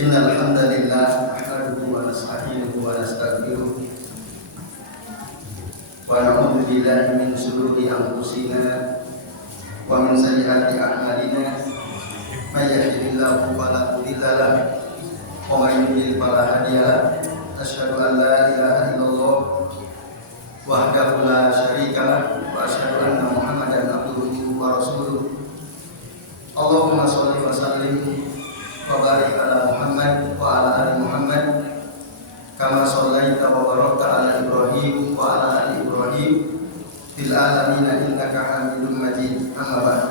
Innal hamdalillah nahmaduhu wa nasta'inuhu wa nastaghfiruh wa na'udzu billahi min shururi anfusina wa min sayyiati a'malina may yahdihillahu fala mudilla lahu wa may yudlil fala hadiya lahu asyhadu an la ilaha illallah wahdahu la syarika lahu wa asyhadu anna Muhammadan abduhu wa rasuluh. Allahumma shalli wa sallim wa barik ala Muhammad wa ala ali Muhammad kama shallaita wa barakta ala Ibrahim wa ala ali Ibrahim fil alamin innaka Hamidum Majid. Amma ba'd.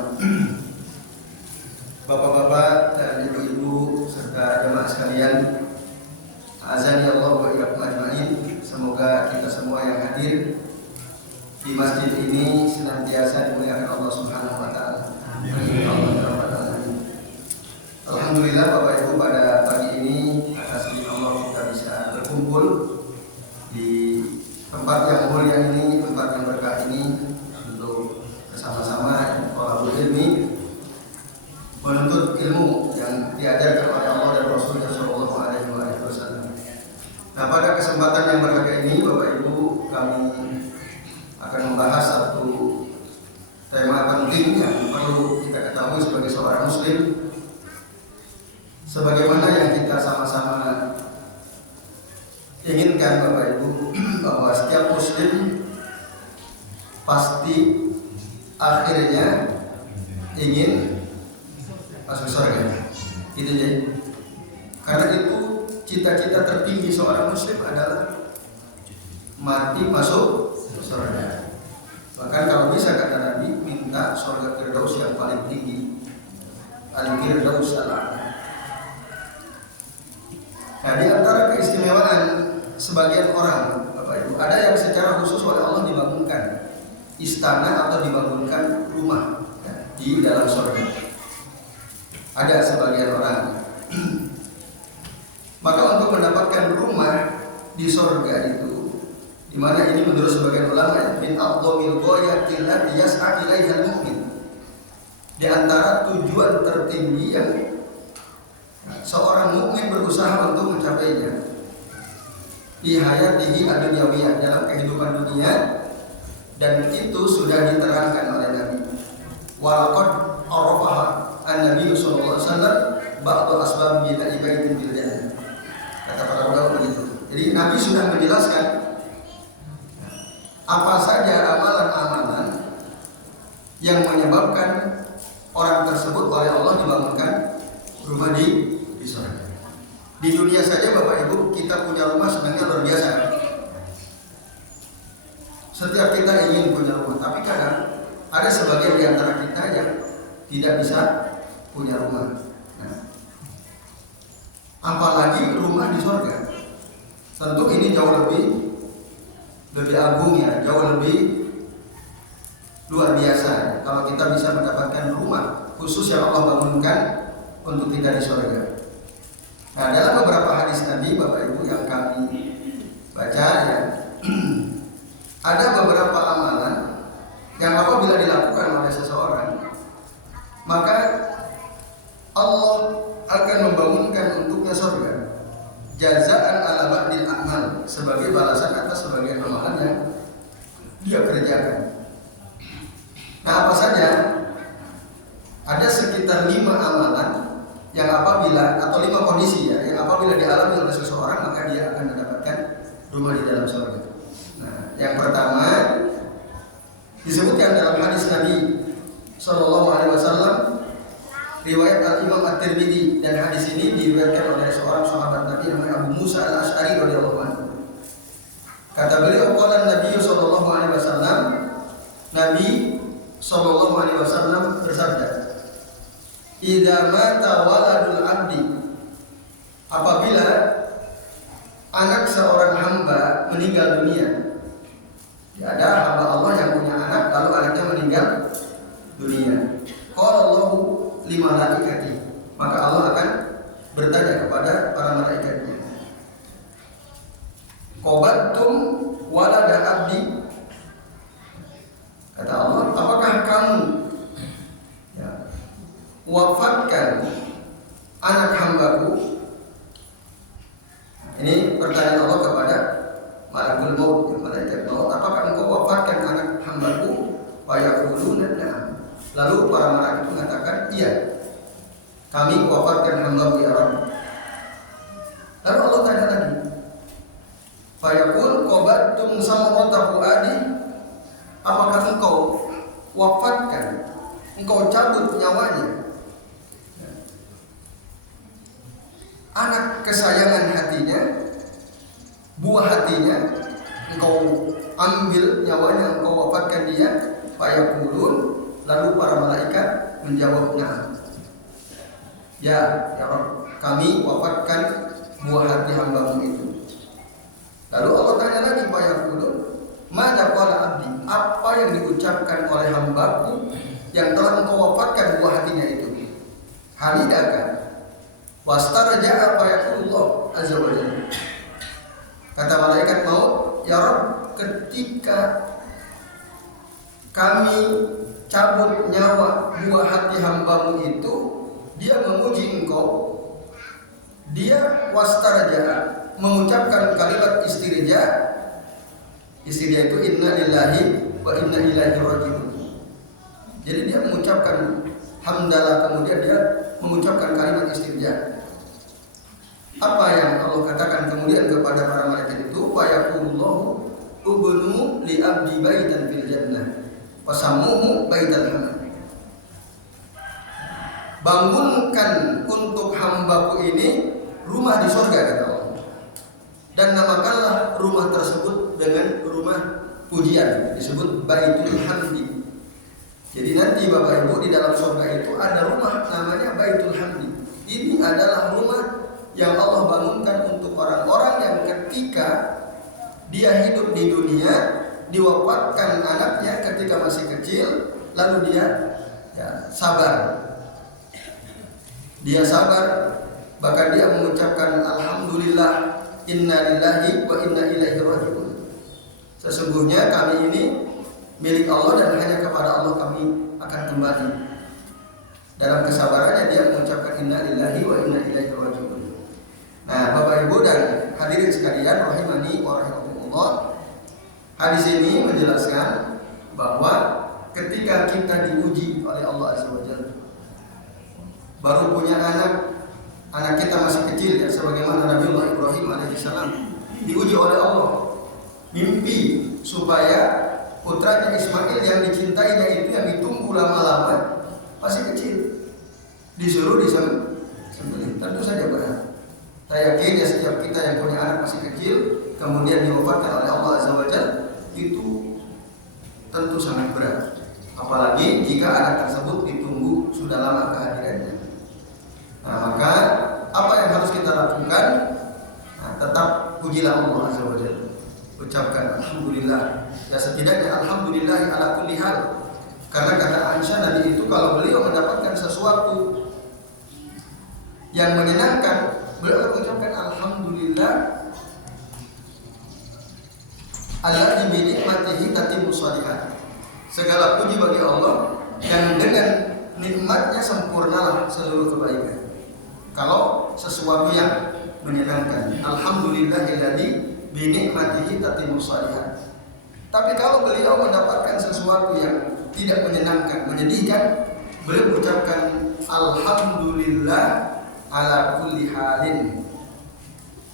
Bapak-bapak dan ibu-ibu serta jemaah sekalian, azani Allah wa iyyakum ajmain. Semoga kita semua yang hadir di masjid ini senantiasa dimuliakan Allah Subhanahu wa taala. Alhamdulillah Bapak Ibu, pada pagi ini atas izin Allah kita bisa berkumpul di tempat yang mulia ini, tempat yang berkah ini untuk bersama-sama thalabul ilmi menuntut ilmu yang diajarkan oleh Allah dan Rasulnya Shallallahu Alaihi Wasallam. Nah, pada kesempatan yang berharga ini Bapak Ibu, kami akan membahas satu tema penting yang perlu kita ketahui sebagai seorang Muslim. Sebagaimana yang kita sama-sama inginkan Bapak Ibu, bahwa setiap Muslim pasti akhirnya ingin masuk surga. Gitu ya. Karena itu cita-cita tertinggi seorang Muslim adalah mati masuk surga. Bahkan kalau bisa kata Nabi, minta surga Firdaus yang paling tinggi, Al-Firdaus al-A'la. Nah, di antara keistimewaan sebagian orang, Bapak Ibu, ada yang secara khusus oleh Allah dibangunkan istana atau dibangunkan rumah ya, di dalam surga. Ada sebagian orang. Maka untuk mendapatkan rumah di surga itu, di mana ini menurut sebagian ulama min a'dhamil ghayatil lati yas'a ilaiha al-mu'min, di antara tujuan tertinggi yang seorang mukmin berusaha untuk mencapainya di hayatihi ad-dunyawiyah, dalam kehidupan dunia, dan itu sudah diterangkan oleh Nabi. Walaqad arafaha an-nabiy sallallahu alaihi wasallam ba'da asbab bina'i baitin fil jannah. Kata para ulama begitu. Jadi Nabi sudah menjelaskan apa saja amalan-amalan yang menyebabkan orang tersebut oleh Allah dibangunkan rumah di surga. Di dunia saja Bapak Ibu, kita punya rumah sebenarnya luar biasa. Setiap kita ingin punya rumah, tapi kadang ada sebagian di antara kita yang tidak bisa punya rumah. Nah, apalagi rumah di surga. Tentu ini jauh lebih agung ya, jauh lebih luar biasa kalau kita bisa mendapatkan rumah khusus yang Allah bangunkan untuk kita di surga. Nah, dalam beberapa hadis Nabi Bapak Ibu yang kami baca ya, ada beberapa amalan yang apabila dilakukan oleh seseorang, maka Allah akan membangunkan untuknya surga, jazaan ala ba'dil a'mal, sebagai balasan atas sebagian amalan yang dia kerjakan. Nah, apa saja? Ada sekitar 5 amalan yang apabila, atau 5 kondisi ya, yang apabila dialami oleh seseorang, maka dia akan mendapatkan rumah di dalam surga. Nah, yang pertama disebutkan dalam hadis Nabi Sallallahu Alaihi Wasallam, riwayat Al-Imam At-Tirmidzi, dan hadis ini diriwayatkan oleh seorang sahabat Nabi namanya Abu Musa Al-Asy'ari radhiyallahu anhu. Kata beliau, qala Nabi Sallallahu Alaihi Wasallam, Nabi Sallallahu Alaihi Wasallam bersabda, idza mata waladul abdi, apabila anak seorang hamba meninggal dunia. Ya, ada hamba Allah yang punya anak lalu anaknya meninggal dunia. Qala Allahu li malaikati, maka Allah akan bertanya kepada para malaikatnya, qabattum walada abdi, kata Allah, apakah kamu wafatkan anak hambaku Ini pertanyaan Allah kepada malakul maut, malaikat maut, apakah engkau wafatkan anak hambaku? Fayaquluna na'am. Lalu para malaikat itu mengatakan, iya, kami wafatkan hambamu ya Rabb. Lalu Allah tanya lagi, fayaqul qabattum samrata fuadi, apakah engkau wafatkan, engkau cabut nyawanya anak kesayangan hatinya, buah hatinya, engkau ambil nyawanya, engkau wafatkan dia? Fayaqulun, lalu para malaikat menjawab, na'am, ya Rabb, kami wafatkan buah hati hambamu itu. Lalu Allah tanya lagi, fayaqulun, madza qala abdi, apa yang diucapkan oleh hambaku yang telah engkau wafatkan buah hatinya itu? Hamidaka wastarja'a fayaqulullah azza wa jalla. Kata malaikat maut, ya Rabb, ketika kami cabut nyawa buah hati hambamu itu, dia memuji engkau, dia wastarja'a, mengucapkan kalimat istirja. Istirja itu inna lillahi wa inna ilaihi raji'un. Jadi dia mengucapkan hamdalah, kemudian dia mengucapkan kalimat istirja. Apa yang Allah katakan kemudian kepada para malaikat itu? Wa yaqulullahu ubnu li abdi baitan fil jannah wa sammuhu baital hamd. Bangunkan untuk hambaku ini rumah di surga, kata Allah, dan namakanlah rumah tersebut dengan rumah pujian, disebut Baitul Hamdi. Jadi nanti Bapak Ibu, di dalam surga itu ada rumah namanya Baitul Hamdi. Ini adalah rumah yang Allah bangunkan untuk orang-orang yang ketika dia hidup di dunia, diwafatkan anaknya ketika masih kecil, lalu dia sabar. Dia sabar, bahkan dia mengucapkan alhamdulillah, inna lillahi wa inna ilaihi raji'un. Sesungguhnya kami ini milik Allah dan hanya kepada Allah kami akan kembali. Dalam kesabarannya dia mengucapkan inna lillahi wa inna ilaihi raji'un. Nah, Bapak Ibu dan hadirin sekalian rahimani wa rahimakumullah, hadis ini menjelaskan bahwa ketika kita diuji oleh Allah Azza wa Jalla, baru punya anak kita masih kecil, ya, sebagaimana Nabiullah Ibrahim alaihissalam diuji oleh Allah, mimpi supaya putranya Ismail yang dicintainya itu, yang ditunggu lama-lama, masih kecil, disuruh disembelih. Tentu saja berat. Saya yakin ya, setiap kita yang punya anak masih kecil kemudian diwafatkan oleh Allah Azza wa Jalla, itu tentu sangat berat. Apalagi jika anak tersebut ditunggu sudah lama kehadirannya. Nah, maka apa yang harus kita lakukan? Nah, tetap pujilah Allah Azza wa Jalla. Ucapkan alhamdulillah. Ya, setidaknya alhamdulillah ala kulli hal. Karena kata Aisyah, Nabi itu kalau beliau mendapatkan sesuatu yang menyenangkan, beliau mengucapkan alhamdulillah alladzi bi ni'matihi tatimmu shalihat. Segala puji bagi Allah yang dengan nikmatnya sempurnalah seluruh kebaikan. Kalau sesuatu yang menyenangkan, alhamdulillahilladzi bi ni'matihi tatimmu shalihat. Tapi kalau beliau mendapatkan sesuatu yang tidak menyenangkan, menyedihkan, beliau mengucapkan alhamdulillah ala kulli halin.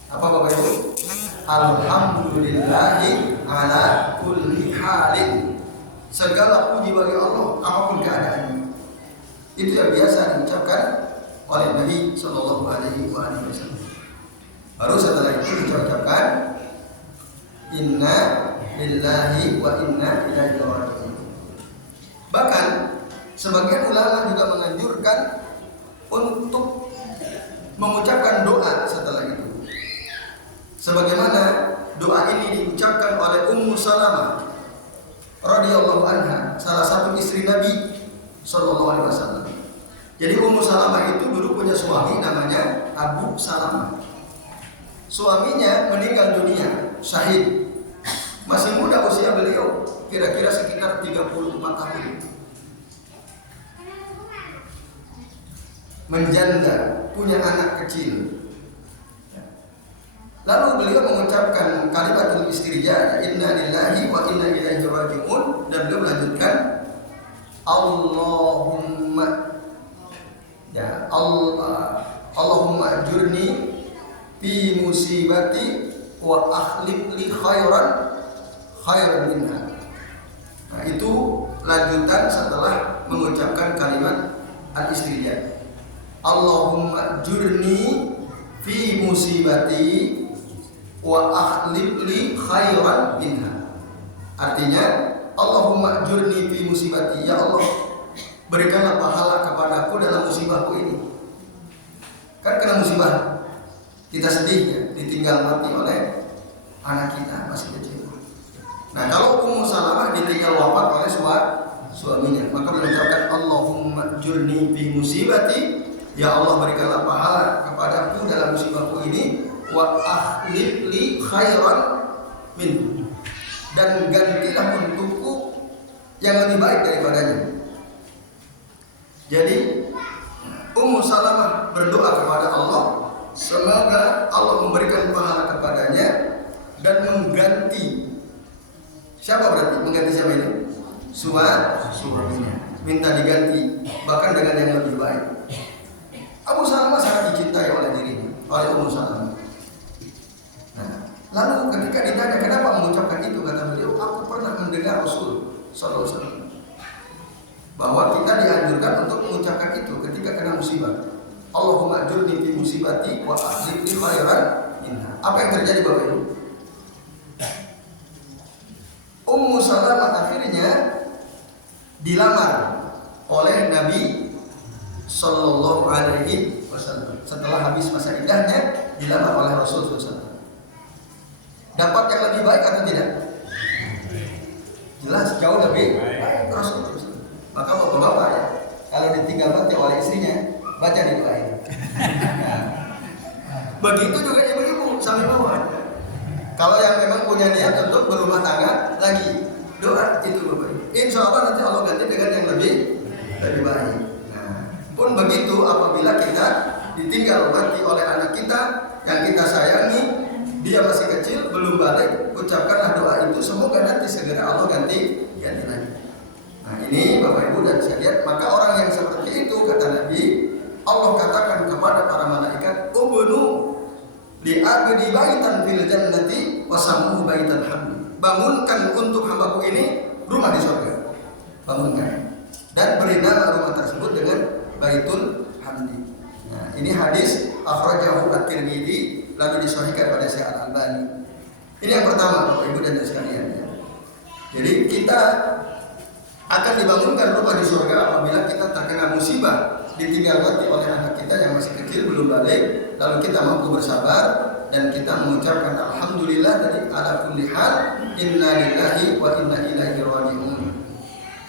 Apa Bapak Ibu? Alhamdulillahi ala kulli halin. Segala puji bagi Allah apapun keadaannya. Itu yang biasa diucapkan oleh Nabi sallallahu alaihi wasallam. Baru setelah itu diucapkan inna lillahi wa inna ilaihi raji'un. Bahkan sebagian ulama juga menganjurkan untuk mengucapkan doa setelah itu. Sebagaimana doa ini diucapkan oleh Ummu Salamah radhiyallahu anha, salah satu istri Nabi sallallahu alaihi wasallam. Jadi Ummu Salamah itu dulu punya suami namanya Abu Salamah. Suaminya meninggal dunia, syahid. Masih muda usia beliau, kira-kira sekitar 34 tahun. Menjanda, punya anak kecil. Lalu beliau mengucapkan kalimatul istirja, inna lillahi wa inna ilaihi raji'un, dan beliau melanjutkan Allahumma, ya Allah, Allahumma ajurni fi musibati wa akhlif li khairan minha. Nah, itu lanjutan setelah mengucapkan kalimat al-istirja. Allahumma ajurni fi musibati wa akhlif li khairan minha. Artinya, Allahumma ajurni fi musibati, ya Allah, berikanlah pahala kepadaku dalam musibahku ini. Kan kena musibah, kita sedihnya ditinggal mati oleh anak kita masih kecil. Nah, kalau Ummu Salamah ditinggal wafat oleh suaminya, maka mengucapkan Allahumma ajurni fi musibati, ya Allah, berikanlah pahala kepadaku dalam musibahku ini, wa akhlif li khairan minhu, dan gantilah untukku yang lebih baik daripadanya. Jadi Ummu Salamah berdoa kepada Allah, semoga Allah memberikan pahala kepadanya dan mengganti. Siapa berarti? Mengganti siapa ini? Suaminya. Minta diganti, bahkan dengan yang lebih baik. Abu Salamah sangat dicintai oleh dirinya, oleh Ummu Salamah. Nah, lalu ketika ditanya kenapa mengucapkan itu, kata beliau, aku pernah mendengar Rasul sallallahu alaihi wasallam bahwa kita dianjurkan untuk mengucapkan itu ketika kena musibah. Allahumma ajurni fi musibati wa akhlif li khairan minha. Apa yang terjadi Bapak Ibu? Ummu Salamah akhirnya dilamar oleh Nabi sallallahu alaihi wasallam. Setelah habis masa iddahnya, dilamar oleh Rasul sallallahu alaihi wasallam. Dapat yang lebih baik atau tidak? Jelas jauh lebih baik Rasul. Maka bapak-bapak ya, kalau ditinggal mati oleh istrinya, baca di doa ini. Begitu juga ibu-ibu sampai bawah. Kalau yang memang punya niat untuk berumah tangga lagi, doa itu bapak ibu. Insya Allah nanti Allah ganti dengan yang lebih baik. Nah, pun begitu apabila kita ditinggal mati oleh anak kita yang kita sayangi, dia masih kecil, belum balik, ucapkanlah doa itu, semoga nanti segera Allah ganti lagi. Nah, ini Bapak Ibu dan sekalian, maka orang yang seperti itu, kata Nabi, Allah katakan kepada para malaikat, ubnu li abdi baitan fil jannati wa samuhu baitan hamdi. Bangunkan untuk hambaku ini rumah di surga. Bangunkan. Dan beri nama rumah tersebut dengan Baitul Hamdi. Nah, ini hadis akhrajahu at-Tirmidzi, lalu disahihkan oleh Syekh Al-Albani. Ini yang pertama Bapak Ibu dan sekalian ya. Jadi kita akan dibangunkan rumah di surga apabila kita terkena musibah, ditinggal mati oleh anak kita yang masih kecil belum balik, lalu kita mampu bersabar dan kita mengucapkan alhamdulillah dari ala kulli hal, inna lillahi wa inna ilaihi raji'un.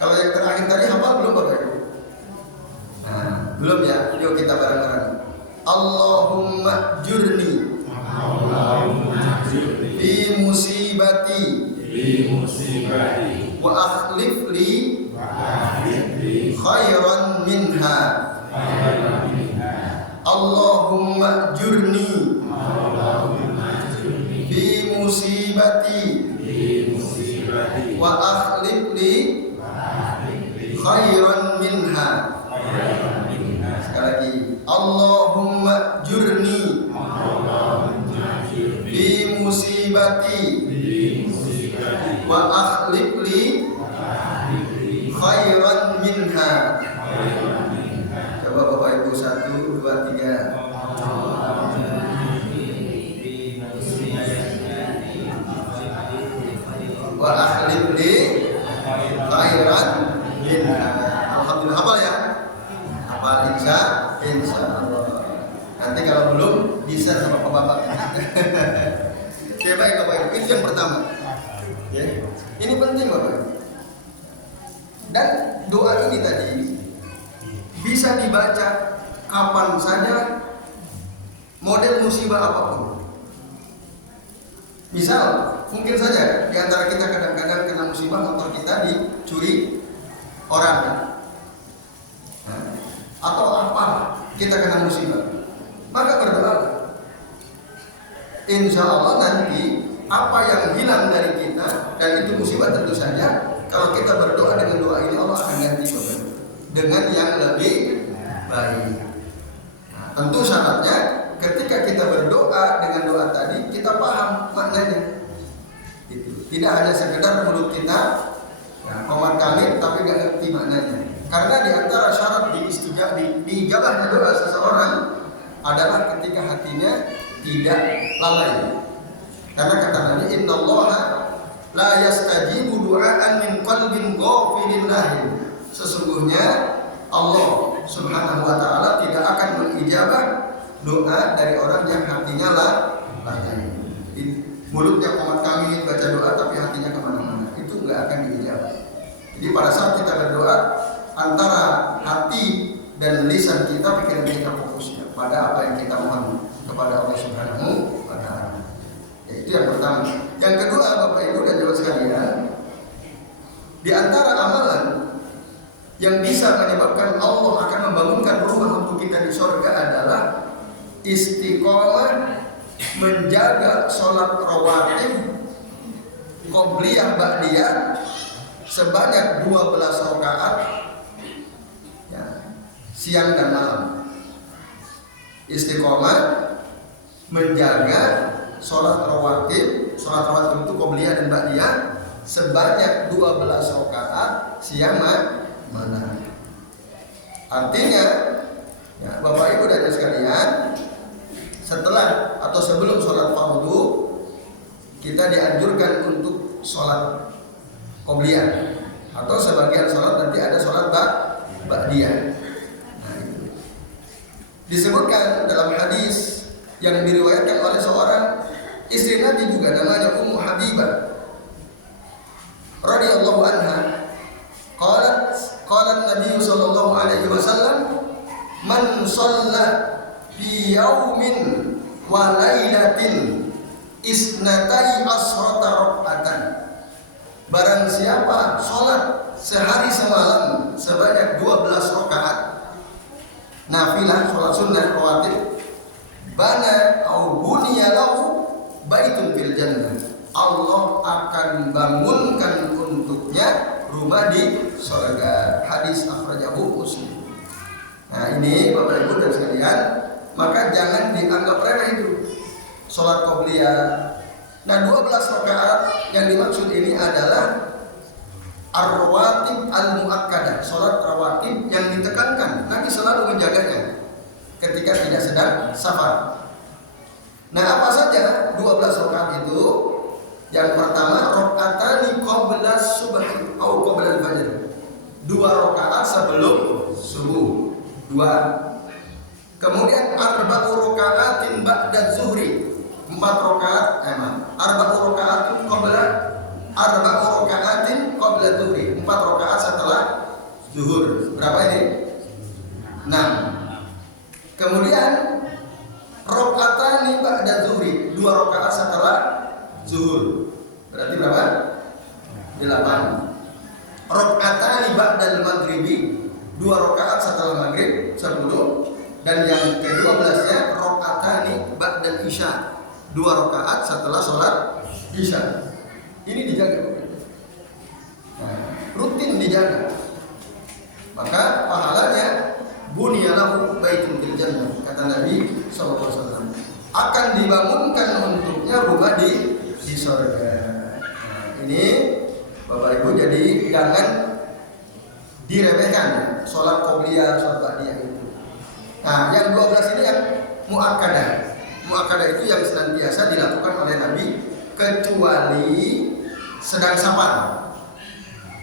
Kalau yang terakhir tadi hafal belum Bapak Ibu? Nah, belum ya? Yuk kita bareng-bareng. Allahumma jurni fi musibati wa akhlif li khairan minha. Allahumma jurni fi musibati wa akhlif li khairan minha. Sekali lagi, Allahumma jurni fi musibati wa akhlif li khairan minha. Coba Bapak Ibu 1, 2, 3. Wa akhlif li khairan minha. Alhamdulillah, hafal ya? Hafal insya Allah. Nanti kalau belum bisa sama Bapak. Oke, baik Bapak Ibu, ini yang pertama. Ya. Ini penting Bapak Ibu. Dan doa ini tadi bisa dibaca kapan saja, model musibah apapun. Misal, mungkin saja di antara kita kadang-kadang kena musibah, motor kita dicuri orang, atau apa kita kena musibah, maka berdoa. insya Allah nanti apa yang hilang dari kita, dan itu musibah tentu saja, kalau kita berdoa dengan doa ini Allah akan ganti dengan yang lebih baik. Nah, tentu syaratnya ketika kita berdoa dengan doa tadi kita paham maknanya. Tidak hanya sekedar mulut kita komat kamit tapi nggak ngerti maknanya. Karena di antara syarat diijabahnya doa seseorang adalah ketika hatinya tidak lalai. Karena kata Nabi, innallaha la yastajibu du'aan min qalbin ghafilin lahin. Sesungguhnya Allah Subhanahu wa taala tidak akan mengijabah doa dari orang yang hatinya lalai. Mulutnya komat kamit baca doa tapi hatinya kemana-mana, itu nggak akan diijabah. Jadi pada saat kita berdoa, antara hati dan lisan kita, pikiran kita fokusnya pada apa yang kita mohon kepada Allah Subhanahu wa taala. Itu yang pertama. Yang kedua, Bapak Ibu dan Saudara sekalian, di antara amalan yang bisa menyebabkan Allah akan membangunkan rumah untuk kita di surga adalah istiqomah menjaga sholat rawatib qobliyah ba'diyah sebanyak 12 rakaat ya, siang dan malam. Istiqomah menjaga sholat rawatib itu qobliyah dan ba'diyah sebanyak 12 rakaat siang malam. Artinya ya, Bapak Ibu dan sekalian, setelah atau sebelum sholat fardu kita dianjurkan untuk sholat qobliyah, atau sebagian sholat nanti ada sholat ba'diyah. Nah, itu disebutkan dalam hadis yang diriwayatkan oleh seorang istri Nabi juga, namanya Ummu Habibah radhiyallahu anha. Qalat Nabi sallallahu alaihi wasallam, man shalla fi yaumin wa lailatin isnatai asrata rak'atan. Barang siapa sholat sehari semalam sebanyak 12 rakaat nafilah, sholat sunnah rawatib, bana au buniya lahu baitun fil jannah, Allah akan bangunkan untuknya rumah di surga. Hadis akhrajahu Muslim. Nah, ini Bapak Ibu dan sekalian, maka jangan dianggap remeh itu sholat qobliyah. Nah, 12 rakaat yang dimaksud ini adalah ar-rawatib al-muakkadah, sholat rawatib yang ditekankan. Nabi selalu menjaganya ketika tidak sedang safar. Nah, apa saja 12 rakaat itu? Yang pertama, rakaatani qabla subhi atau qabla fajr. 2 rakaat sebelum subuh. 2. Kemudian arba'u raka'atin ba'da zuhri. 4 rakaat arba'u raka'atin qabla zuhri. 4 rakaat setelah zuhur. Berapa ini? 6. Kemudian raka'atani ba'da zuhri. 2 rakaat setelah zuhur. Berarti berapa? 8. Raka'atani ba'dal maghribi. 2 rakaat setelah maghrib, 10. Dan yang ke-12-nya raka'atani ba'dal isya. 2 rakaat setelah sholat isya. Ini dijaga. Nah, rutin dijaga. Maka pahalanya bunyalahu baitun fil jannah, kata Nabi sallallahu alaihi wasallam, akan dibangunkan untuknya rumah di surga. Nah, ini Bapak Ibu, jadi jangan diremehkan sholat qobliyah, sholat ba'diyah itu. Nah, yang 12 ini yang muakkadah. Muakkadah itu yang senantiasa dilakukan oleh Nabi kecuali sedang safar.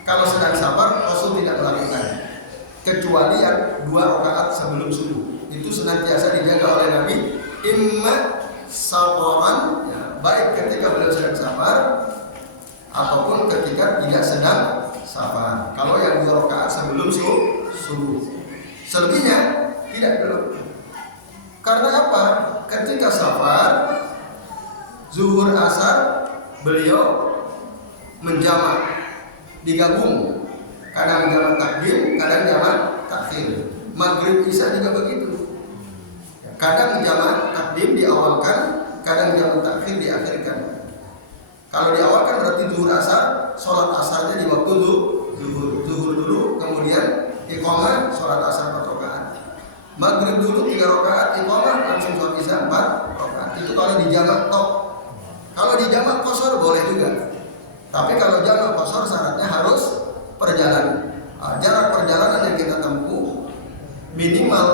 Kalau sedang safar Rasul tidak melakukan, kecuali yang 2 rakaat sebelum subuh. Itu senantiasa dijaga oleh Nabi, imma safaran, ya, baik ketika beliau sedang safar ataupun ketika tidak sedang safar. Kalau yang 2 rakaat sebelum subuh, selebihnya tidak perlu. Karena apa? Ketika safar, zuhur asar beliau menjamak, digabung, kadang jamak takdim, kadang jamak takhir. Maghrib isya juga begitu. Kadang jamak takdim diawalkan, kadang jamak takhir diakhirkan. Kalau diawalkan berarti zuhur asar, sholat asarnya di waktu zuhur dulu, kemudian iqamah sholat asar 4 rakaat. Maghrib dulu 3 rakaat, iqamah langsung sholat isya 4 rakaat. Itu kalau di jamak tok. Kalau di jamak qashar boleh juga. Tapi kalau jamak qashar syaratnya harus perjalanan. Jarak perjalanan yang kita tempuh minimal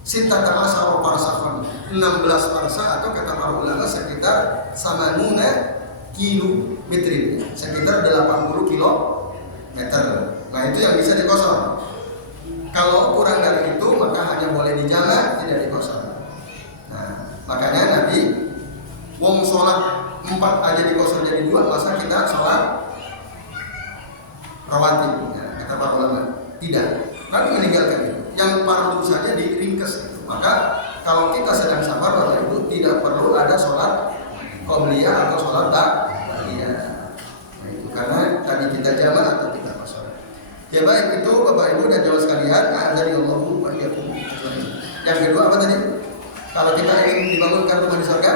sintata asar parsakhon, 16 parsa atau kata para ulama sekitar samanuna kilometer, sekitar 80 kilometer. Nah itu yang bisa dikosor. Kalau kurang dari itu maka hanya boleh dijamak, tidak dikosor. Nah makanya Nabi wong sholat 4 aja dikosor jadi 2, masa kita sholat rawatib? Nah, kata para ulama tidak. Nabi meninggalkan itu. Yang fardu saja diringkas. Maka kalau kita sedang safar pada itu tidak perlu ada sholat qobliyah atau sholat ba'diyah. Nah itu karena tadi kita jamak atau kita qashar. Ya baik, itu Bapak Ibu dan jamaah sekalian, a'adzanillahu wa iyyakum. Yang kedua apa tadi? Kalau kita ingin dibangunkan rumah di surga,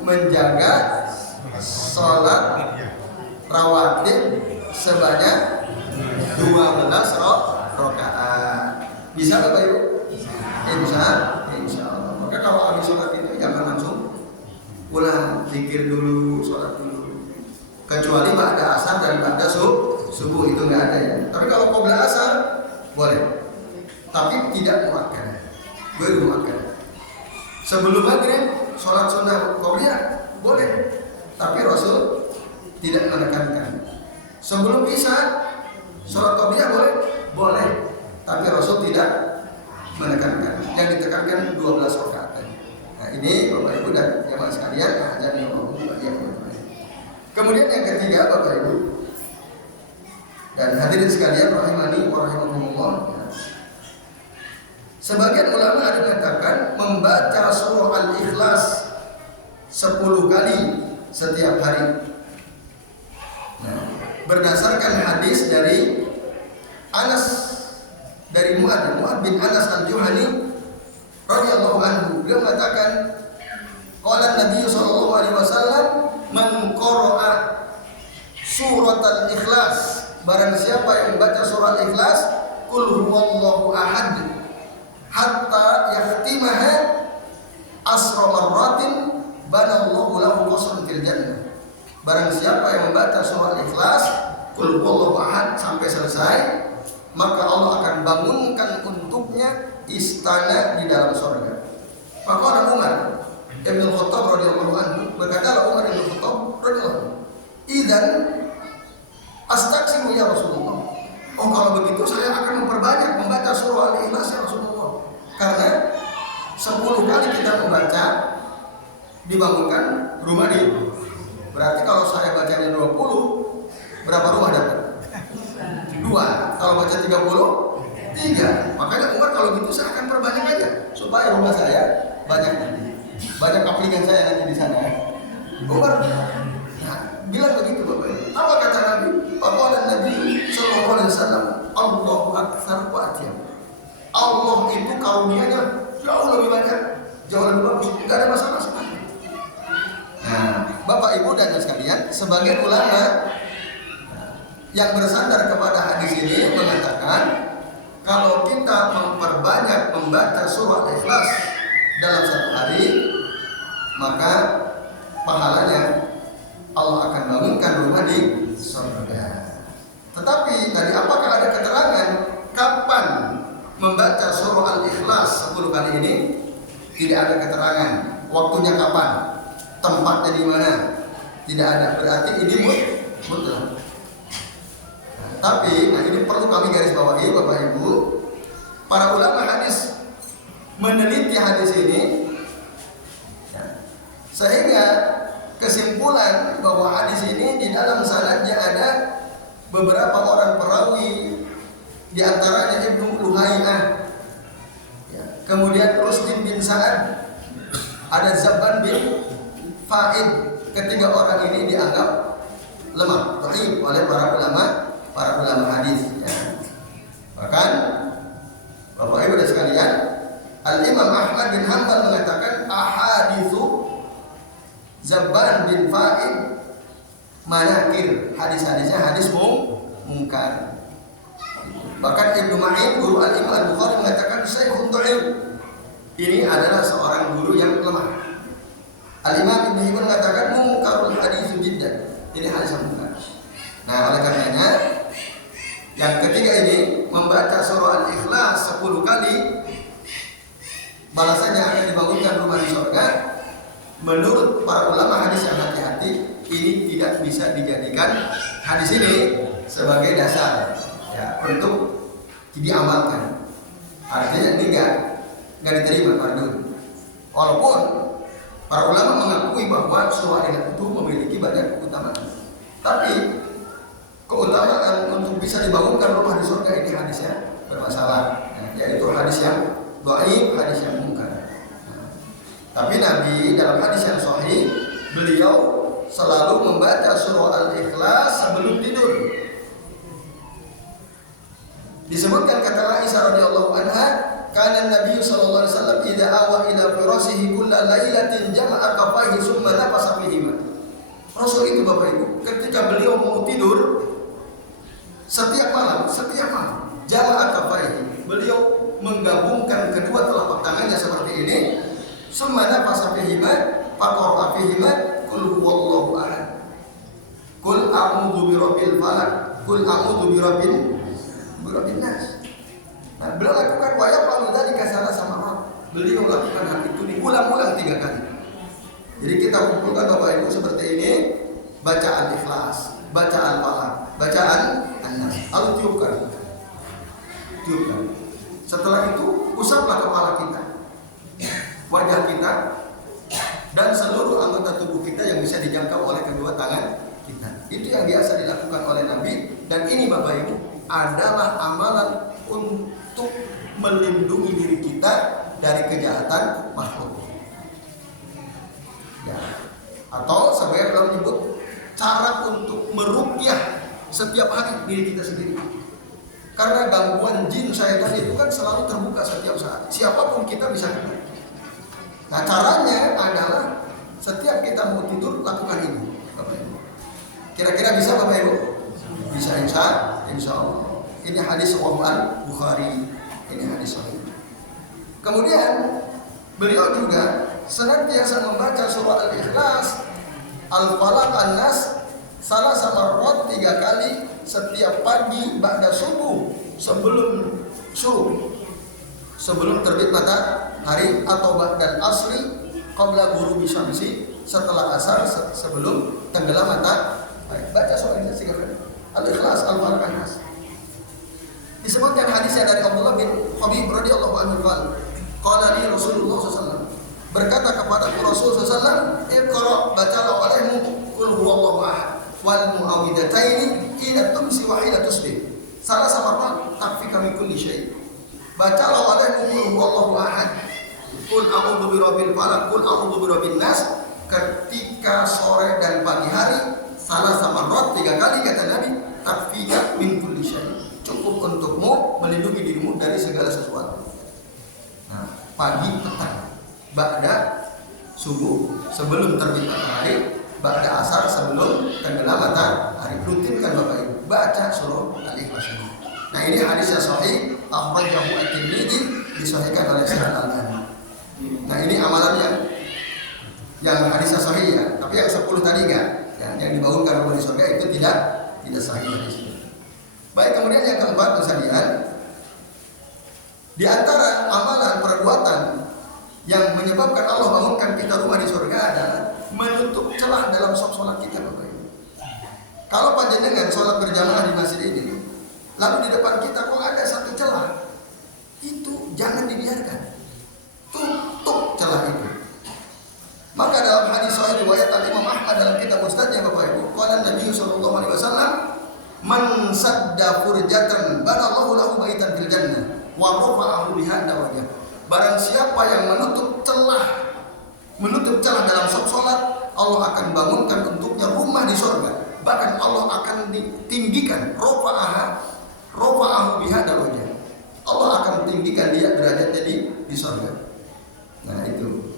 menjaga sholat rawatib sebanyak 12 rakaat. Bisa Bapak Ibu? Bisa, insya Allah. Maka kalau habis sholat itu jangan langsung pulang, zikir dulu, sholat dulu. Kecuali ba'da asar dan ba'da subuh itu nggak ada ya. Tapi kalau qabla asar boleh. Tapi tidak muakkad. Muakkad. Sebelum maghrib sholat sunnah qabliyah boleh. Tapi Rasul tidak menekankan. Sebelum isya sholat qabliyah boleh? Boleh. Tapi Rasul tidak menekankan. Yang ditekankan 12 rakaat. Nah ini Bapak Ibu dan jamaah sekalian, kemudian yang ketiga Bapak Ibu dan hadirin sekalian rahimani wa rahimakumullah. Sebagian ulama ada mengatakan membaca surah Al-Ikhlas 10 kali setiap hari. Nah, berdasarkan hadis dari Mu'ad bin Anas Al-Juhani radhiyallahu anhu, beliau mengatakan qala Nabi sallallahu alaihi wasallam man qara'a surat Al-Ikhlas, barang siapa yang membaca surah Al-Ikhlas qul huwallahu ahad hatta yahtimaha asra marratin banallahu lahu qasran fil jannah. Barang siapa yang membaca surah Al-Ikhlas qul huwallahu ahad sampai selesai, maka Allah akan bangunkan untuknya istana di dalam surga. Maka ada Umar Ibn Khattab radhiyallahu anhu, berkata Umar Ibn Khattab radhiyallahu anhu, "Idzan astaghfiru ya Rasulullah." Oh kalau begitu saya akan memperbanyak membaca surah Al-Ikhlas ya Rasulullah. Karena 10 kali kita membaca dibangunkan rumah di. Berarti kalau saya bacanya 20, berapa rumah dapat? 2. Kalau baca 30, 3. Makanya Umar kalau gitu saya akan perbanyak aja supaya rumah saya banyak nanti. Banyak kaplingan saya nanti di sana. Umar bilang begitu Bapak. Apa kata Nabi? Qala Nabi sallallahu alaihi wasallam, Allahu akbar wa atyab. Allah itu karunianya jauh lebih banyak, jauh lebih bagus. Enggak ada masalah sekali. Nah, Bapak Ibu dan sekalian, sebagian ulama yang bersandar kepada hadis ini mengatakan kalau kita memperbanyak membaca surah Al-Ikhlas dalam satu hari, maka pahalanya Allah akan bangunkan rumah di surga. Tetapi tadi apakah ada keterangan kapan membaca surah Al-Ikhlas 10 kali ini? Tidak ada keterangan. Waktunya kapan? Tempatnya di mana? Tidak ada. Berarti ini mutlak. Tapi, nah ini perlu kami garis bawahi Bapak Ibu. Para ulama hadis meneliti hadis ini, sehingga kesimpulan bahwa hadis ini di dalam sanadnya ada beberapa orang perawi, di antaranya Ibnu Luhaiyah, kemudian Rusdin bin Sa'ad, ada Zabban bin Fa'id. Ketiga orang ini dianggap lemah, dhaif oleh para ulama hadis. Bahkan Bapak Ibu dan sekalian, Al-Imam Ahmad bin Hanbal mengatakan ahaditsu Zabban bin Fa'id manakir, hadis-hadisnya hadis mungkar. Bahkan Ibnu Ma'in, guru Al-Imam Al-Bukhari mengatakan syekhun dhaif. Ini adalah seorang guru yang lemah. Al-Imam Ibnu Hibban mengatakan mungkarul hadis jiddan. Ini hadis yang mungkar. Nah, oleh karenanya yang ketiga ini membaca surah Al-Ikhlas 10 kali balasannya akan dibangunkan rumah di surga. Menurut para ulama hadis yang hati-hati, ini tidak bisa dijadikan hadis ini sebagai dasar ya untuk diamalkan. Artinya ini nggak diterima, pardon. Walaupun para ulama mengakui bahwa surah Al-Ikhlas itu memiliki banyak keutamaan, tapi keutamaan untuk bisa dibangunkan rumah di surga ini hadisnya bermasalah, yaitu hadis yang dhaif, hadis yang mungkar. Tapi Nabi dalam hadis yang sahih, beliau selalu membaca surah Al-Ikhlas sebelum tidur. Disebutkan kata Aisyah radhiyallahu anha, kana Nabi sallallahu alaihi wasallam idza awa ila firashihi kulla lailatin jama'a kafaihi summa nafasa fihima. Rasul itu Bapak Ibu, ketika beliau mau tidur setiap malam jama'a kafaihi, beliau menggabungkan kedua telapak tangannya seperti ini. Summa nafasa fihima faqara fihima qul huwallahu ahad, qul a'udzu birabbil falaq, qul a'udzu birabbin nas. Nah, beliau lakukan waya palu tadi kasala sama Allah. Beliau lakukan hal itu diulang-ulang 3 kali. Jadi kita kumpulkan Bapak Ibu seperti ini, bacaan Ikhlas, bacaan Falaq, bacaan An-Nas. Lalu tiupkan. Setelah itu usaplah kepala kita, wajah kita, dan seluruh anggota tubuh kita yang bisa dijangkau oleh kedua tangan kita. Itu yang biasa dilakukan oleh Nabi, dan ini Bapak Ibu adalah amalan untuk melindungi diri kita dari kejahatan makhluk. Ya. Atau sebagai dalam menyebut cara untuk meruqyah setiap hari diri kita sendiri. Karena gangguan jin syaitan itu kan selalu terbuka setiap saat. Siapapun kita bisa kena. Nah, caranya adalah setiap kita mau tidur lakukan ini, Bapak Ibu. Kira-kira bisa Bapak Ibu? Bisa insya Allah. Ini hadis Sahih Bukhari. Ini hadis sahih. Kemudian beliau juga senantiasa membaca surah Al-Ikhlas, Al-Falaq, An-Nas salah samarrat 3 kali setiap pagi ba'da subuh, sebelum syuruk, sebelum terbit matahari, atau ba'dal asri qabla ghurubi syamsi, setelah asar, sebelum tenggelam matahari. Baca surah ini 3 kali. Al-Ikhlas, Al-Falaq, An-Nas. Disebutkan hadisnya dari Abdullah bin Habib radhiyallahu anhu qala li Rasulullah SAW, berkata kepada Rasul SAW, iqra, bacalah olehmu qul huwallahu ahad wal muawwidataini ila tumsi wa ila tusbih, salah sama takfika min kulli syai. Bacalah olehmu qul huwallahu ahad, qul a'udzu birabbil falaq, qul a'udzu birabbin nas, ketika sore dan pagi hari, salah sama 3 kali kata Nabi, takfika min kulli syai, cukup untukmu melindungi dirimu dari segala sesuatu. Nah, pagi petang, ba'da subuh sebelum terbit matahari, ba'da asar sebelum tenggelam matahari. Rutinkan Bapak Ibu baca surah Al-Ikhlas. Nah, ini hadisnya sahih, akhrajahu At-Tirmidzi, disahihkan oleh Syekh Al-Albani. Nah, ini amalan yang hadisnya sahih ya, tapi yang 10 tadi enggak. Yang dibangunkan rumah di surga itu tidak sahih hadisnya. Baik, kemudian yang keempat kesadian, di antara amalan perbuatan yang menyebabkan Allah bangunkan kita rumah di surga adalah menutup celah dalam sholat kita, Bapak Ibu. Kalau panjenengan sholat berjamaah di masjid ini, lalu di depan kita kok ada satu celah, itu jangan dibiarkan, tutup celah itu. Maka dalam hadis sahih riwayat Imam Ahmad dalam kitab Musnadnya, Bapak Ibu, qala Nabi sallallahu alaihi wasallam, man sadda furjatan banallahu lahu baitan fil jannah wa rafa'ahu biha darajah. Barang siapa yang menutup celah dalam sholat, Allah akan bangunkan untuknya rumah di surga. Bahkan Allah akan ditinggikan, rafa'ahu biha darajah. Allah akan tinggikan dia derajatnya di surga. Nah itu.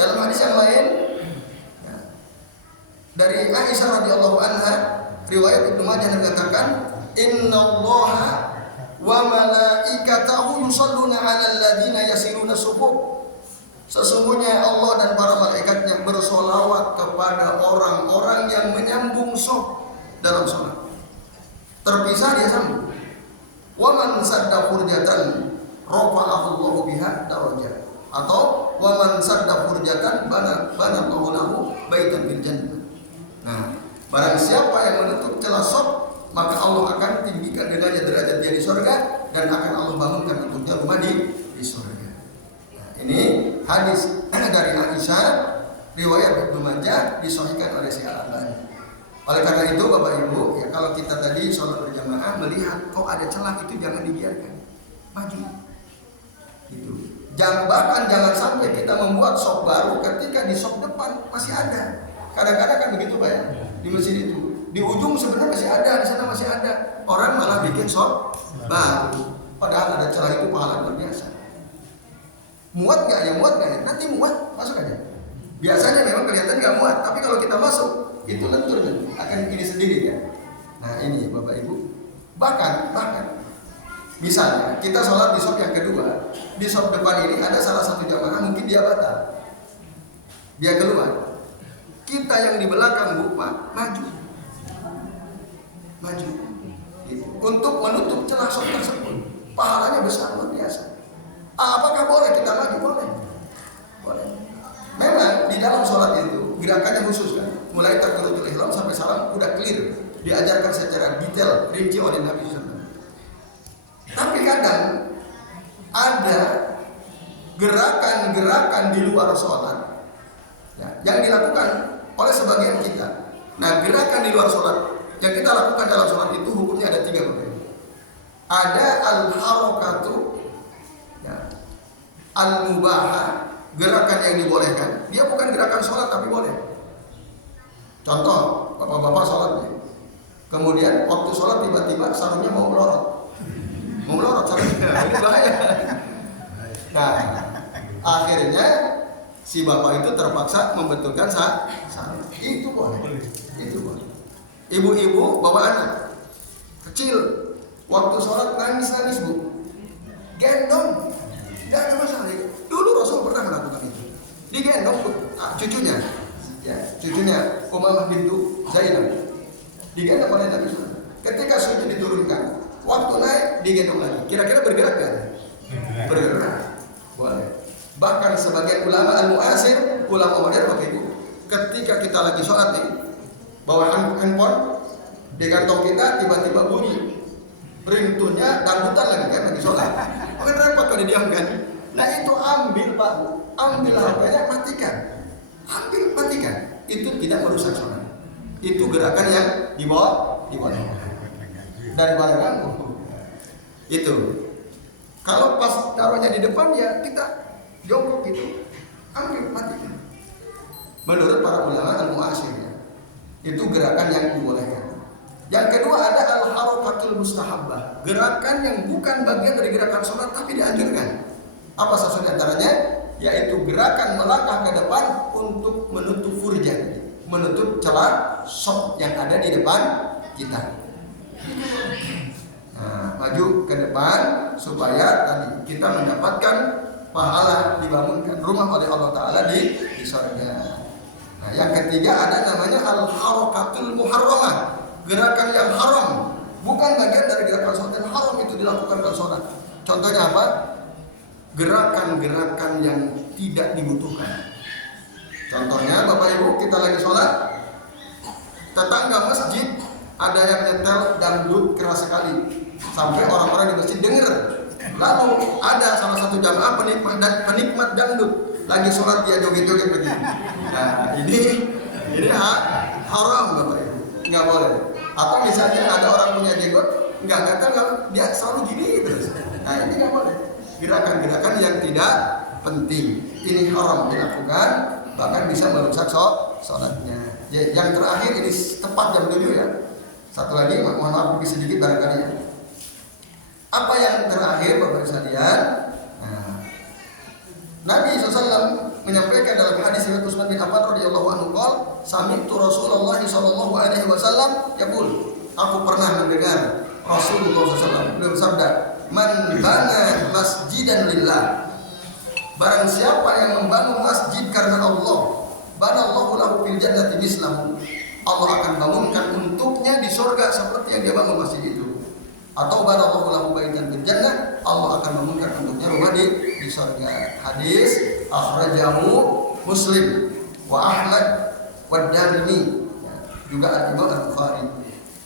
Dalam hadis yang lain dari Aisyah radhiyallahu anha, riwayat Ibnu Majah mengatakan, "Innallaha wa malaikatahu yusholluna 'alal ladzina yasiruna sufuh." Sesungguhnya Allah dan para malaikatnya bersolawat kepada orang-orang yang menyambung shaf dalam sholat. Terpisah dia sambung. Wa man sadda furjatan rafa'ahu Allahu biha darajat. Atau wa man sadda furjatan bana Allahu lahu baitan fil jannah. Nah, barang siapa yang menutup celah shaf, maka Allah akan tinggikan dengannya derajat dia di surga dan akan Allah bangunkan untuknya rumah di surga. Nah, ini hadis dari Aisyah, riwayat Ibnu Majah, disahihkan oleh Syekh Al-Albani. Oleh karena itu Bapak Ibu, ya kalau kita tadi sholat berjamaah melihat kok ada celah, itu jangan dibiarkan, maju. Gitu. Bahkan jangan sampai kita membuat shaf baru ketika di shaf depan masih ada. Kadang-kadang kan begitu Pak ya, di masjid itu. Di ujung sebenarnya masih ada, di sana masih ada. Orang malah bikin shaf baru. Padahal ada celah, itu pahala luar biasa. Muat nggak ya? Muat nggak ya? Nanti muat, masuk aja. Biasanya memang kelihatan nggak muat, tapi kalau kita masuk, itu lentur kan, akan ini sendiri ya. Nah ini Bapak Ibu, bahkan misalnya kita sholat di shaf yang kedua, di shaf depan ini ada salah satu jamaah mungkin dia batal, dia keluar. Kita yang di belakang lupa maju, gitu. Untuk menutup celah shaf tersebut, pahalanya besar luar biasa. Apakah boleh kita maju? Boleh. Memang di dalam sholat itu gerakannya khusus kan, mulai takbiratul ihram sampai salam udah clear, diajarkan secara detail, rinci oleh Nabi SAW. Tapi kadang ada gerakan-gerakan di luar sholat ya, yang dilakukan oleh sebagian kita. Nah, gerakan di luar sholat yang kita lakukan dalam sholat itu hukumnya ada 3 bagian. Ada al-harakatu ya, al-mubahah, gerakan yang dibolehkan. Dia bukan gerakan sholat tapi boleh. Contoh, bapak-bapak sholat nih, kemudian waktu sholat tiba-tiba sarungnya mau melorot sarungnya, ini bahaya. Nah, akhirnya si bapak itu terpaksa membetulkan sarung. Itu boleh. Ibu-ibu bawa anak kecil, waktu sholat nangis Bu, gendong, nggak ada masalah. Dulu Rasul pernah melakukan itu, digendong cucunya Umamah bintu Zainab, digendong oleh Nabi SAW. Ketika sujud diturunkan, waktu naik digendong lagi. Kira-kira bergerak gak? Bergerak, boleh. Bahkan sebagian ulama al-mu'asir, ulama modern Bapak Ibu, ketika kita lagi sholat nih, bawa handphone di kantong kita, tiba-tiba bunyi ringtone-nya dangdutan lagi kan, lagi sholat. Mungkin repot kalau didiamkan. Nah itu ambil Pak, ambil HP-nya, matikan. Itu tidak merusak sholat. Itu gerakan yang dibawa daripada ganggu. Itu. Kalau pas taruhnya di depan ya kita jongkok gitu, ambil, matikan. Menurut para ulama al-mu'asir ya, itu gerakan yang dibolehkan. Yang kedua ada al-harakatul mustahabbah, gerakan yang bukan bagian dari gerakan sholat tapi dianjurkan. Apa salah satu antaranya? Yaitu gerakan melangkah ke depan untuk menutup furjah, menutup celah shaf yang ada di depan kita. Nah, maju ke depan supaya tadi kita mendapatkan pahala dibangunkan rumah oleh Allah Ta'ala di surga. Nah, yang ketiga ada namanya al-harakatul muharramah, gerakan yang haram, bukan bagian dari gerakan sholat yang haram, itu dilakukan dalam sholat. Contohnya apa? Gerakan-gerakan yang tidak dibutuhkan. Contohnya Bapak Ibu, kita lagi sholat, tetangga masjid ada yang nyetel dangdut keras sekali sampai orang-orang di masjid dengar. Lalu ada salah satu jamaah penikmat dangdut lagi sholat, dia joget-joget begini. Nah ini haram Bapak Ibu, nggak boleh. Atau misalnya ada orang punya jenggot, nggak gatal kalau dia selalu gini terus. Nah ini nggak boleh. Gerakan-gerakan yang tidak penting ini haram dilakukan, bahkan bisa merusak sholatnya. Yang terakhir ini tepat jam 7 ya. Satu lagi, mohon maaf sedikit barangkali ya. Apa yang terakhir Bapak sekalian? Nah, Nabi SAW menyampaikan dalam hadis riwayat Utsman bin Affan radhiyallahu anhu qol, sami'tu Rasulullah sallallahu alaihi wasallam yaqul, aku pernah mendengar Rasulullah SAW beliau bersabda, man bana masjidan lillah, barang siapa yang membangun masjid karena Allah, banallahu lahu fil jannati mislahu, Allah akan bangunkan untuknya di surga seperti yang dia bangun masjid itu. Atau banallahu lahu baitan fil jannah, Allah akan bangunkan untuknya rumah di surga. Hadis akhrajahu Muslim wa Ahmad wa Darimi, juga Al-Imam Al-Bukhari.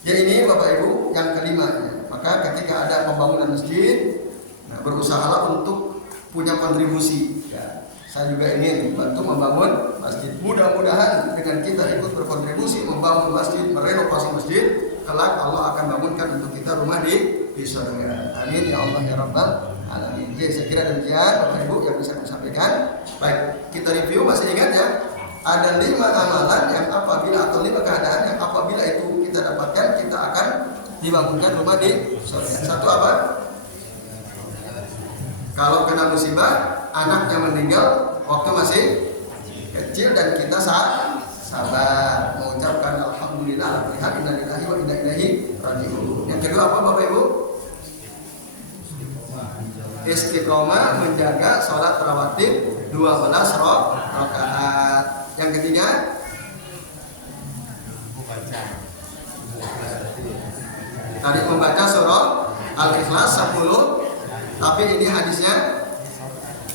Ya, ini Bapak Ibu yang kelima ya. Maka ketika ada pembangunan masjid, nah, berusahalah untuk punya kontribusi ya. Saya juga ingin bantu membangun masjid. Mudah-mudahan dengan kita ikut berkontribusi membangun masjid, merenovasi masjid, kelak Allah akan bangunkan untuk kita rumah di surga. Amin ya Allah ya Rabbal alamin. Jadi saya kira demikian Bapak Ibu yang bisa saya sampaikan. Baik, kita review, masih ingat ya? Ada 5 amalan yang apabila, atau 5 keadaan yang apabila itu kita dapatkan, kita akan dibangunkan rumah di surga. Satu apa? Kalau kena musibah, anaknya meninggal waktu masih kecil dan kita sabar mengucapkan alhamdulillah, inna lillahi wa inna ilaihi raji'un. Yang kedua apa Bapak Ibu? Istiqomah menjaga sholat rawatib 12 rakaat. Yang ketiga, tadi membaca surah Al-Ikhlas 10, tapi ini hadisnya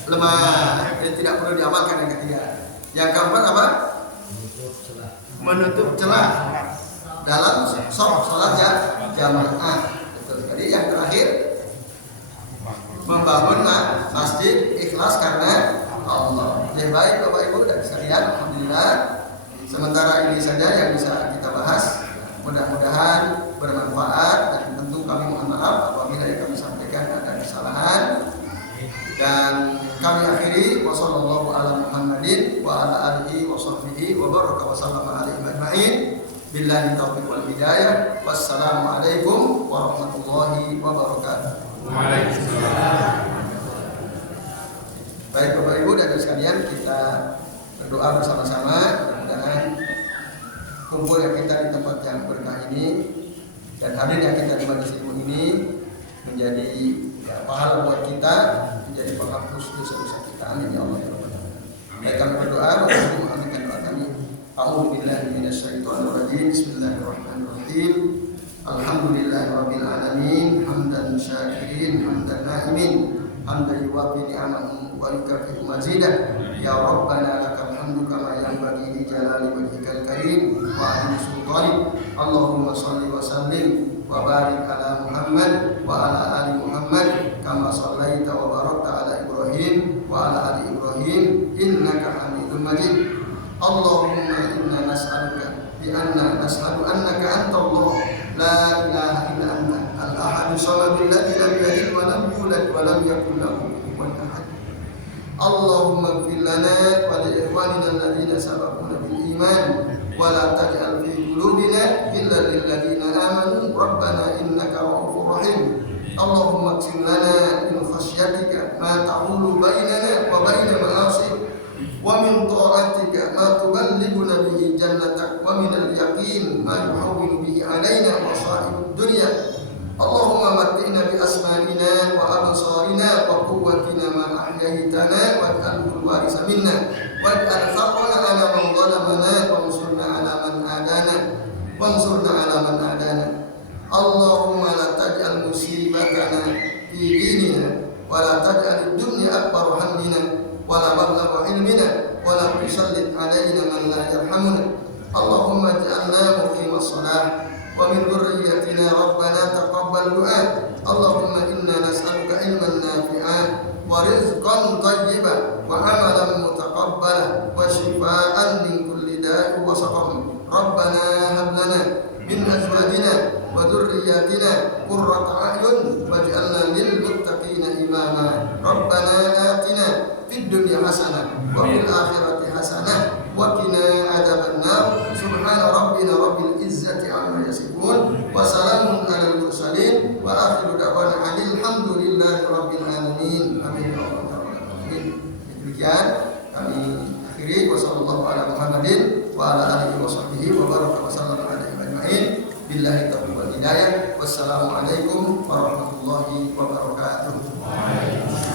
lemah dan tidak perlu diamalkan. Yang ketiga. Yang keempat apa? Menutup celah dalam sholat jamaah. Betul sekali. Yang terakhir, membangun masjid ikhlas karena Allah. Ya, baik Bapak Ibu dan sekalian, alhamdulillah. Sementara ini saja yang bisa kita bahas. Mudah-mudahan bermanfaat, dan tentu kami mohon maaf apabila yang kami sampaikan ada kesalahan. Dan kami akhiri wassallallahu ala Muhammadin wa ala alihi wa sahbihi wa baraka wa sallama alaihi ajma'in. Billahi taufiq wal hidayah. Wassalamualaikum warahmatullahi wabarakatuh. Waalaikumsalam. Baik Bapak Ibu dan sekalian, kita berdoa bersama-sama. Mudah-mudahan kumpulnya kita di tempat yang berkah ini dan hadirnya kita di majelis ilmu ini menjadi pahala buat kita, menjadi penghapus dosa-dosa kita. Amin ya Allah ya Rabbal alamin. Baik, kami berdoa, Bapak Ibu mengaminkan doa kami. A'udzubillahi minasyaitonir rajim. Bismillahirrahmanirrahim. Alhamdulillahirabbil alamin, hamdan syakirin, hamdan na'imin, hamdan yuwafi ni'amahu wa yukafi mazidah. Ya Rabbana lakal hamdu kama yanbaghi li jalali wajhikal karim wa 'azimi sultanik. Allahumma shalli wa sallim wa barik ala Muhammad wa ala ali Muhammad kama shallaita wa barakta ala Ibrahim wa ala ali Ibrahim innaka Hamidum Majid. Allahumma inna nas'aluka bi anna nashhadu annaka anta Allah la ilaha illa anta al-ahad as-samad alladhi lam yalid wa lam yulad wa lam yakul lahu kufuwan ahad. Allahumma ighfir lana wa li ikhwanina alladhina sabaquna bil iman wa la taj'al fi qulubina ghillan lil ladzina amanu rabbana innaka ra'ufur rahim. Allahumma qsim lana min khashyatika ma ta'ulu bainana wa baina ma'asik wa min ta'atika ma tuballighuna bihi jannatak wa min al-yaqin ma yuhawwinu bihi alaina masa'ib dunya. Allahumma matti'na bi asma'ina wa absarina wa quwwatina ma ahyaytana waj'alhu al-warisa minna waj'al thaqqana 'ala man zalamana wansurna 'ala man adana wansurna 'ala man adana. Allahumma la taj'al musibatana fi dinina wa la taj'al ad-dunya akbar hammina wa la mablagha ilmina wa la tusallit 'alaina man la yarhamuna. Allahumma ij'alna muqimas shalah wa min dhurriyyatina rabbana taqabbal du'a. Allahumma inna nas'aluka ilman nafi'an wa rizqan thayyiban wa amalan mutaqabbala wa shifaa'an min kulli da'i wa saqam. Rabbana hab lana min azwajina wa dhurriyyatina qurrata a'yun waj'alna lil muttaqina imama. Rabbana atina fid dunya hasanah wa fil akhirati hasanah wa qina adzabannar. Subhana rabbina rabbil izzati amma yasifun wa salamun alal mursalin wa akhiru da'wana alhamdulillah. ala alihi wa sahbihi wa baraka wa sallam alaihi ajma'in. Billahi taufiq wal hidayah. Wassalamualaikum warahmatullahi wabarakatuh.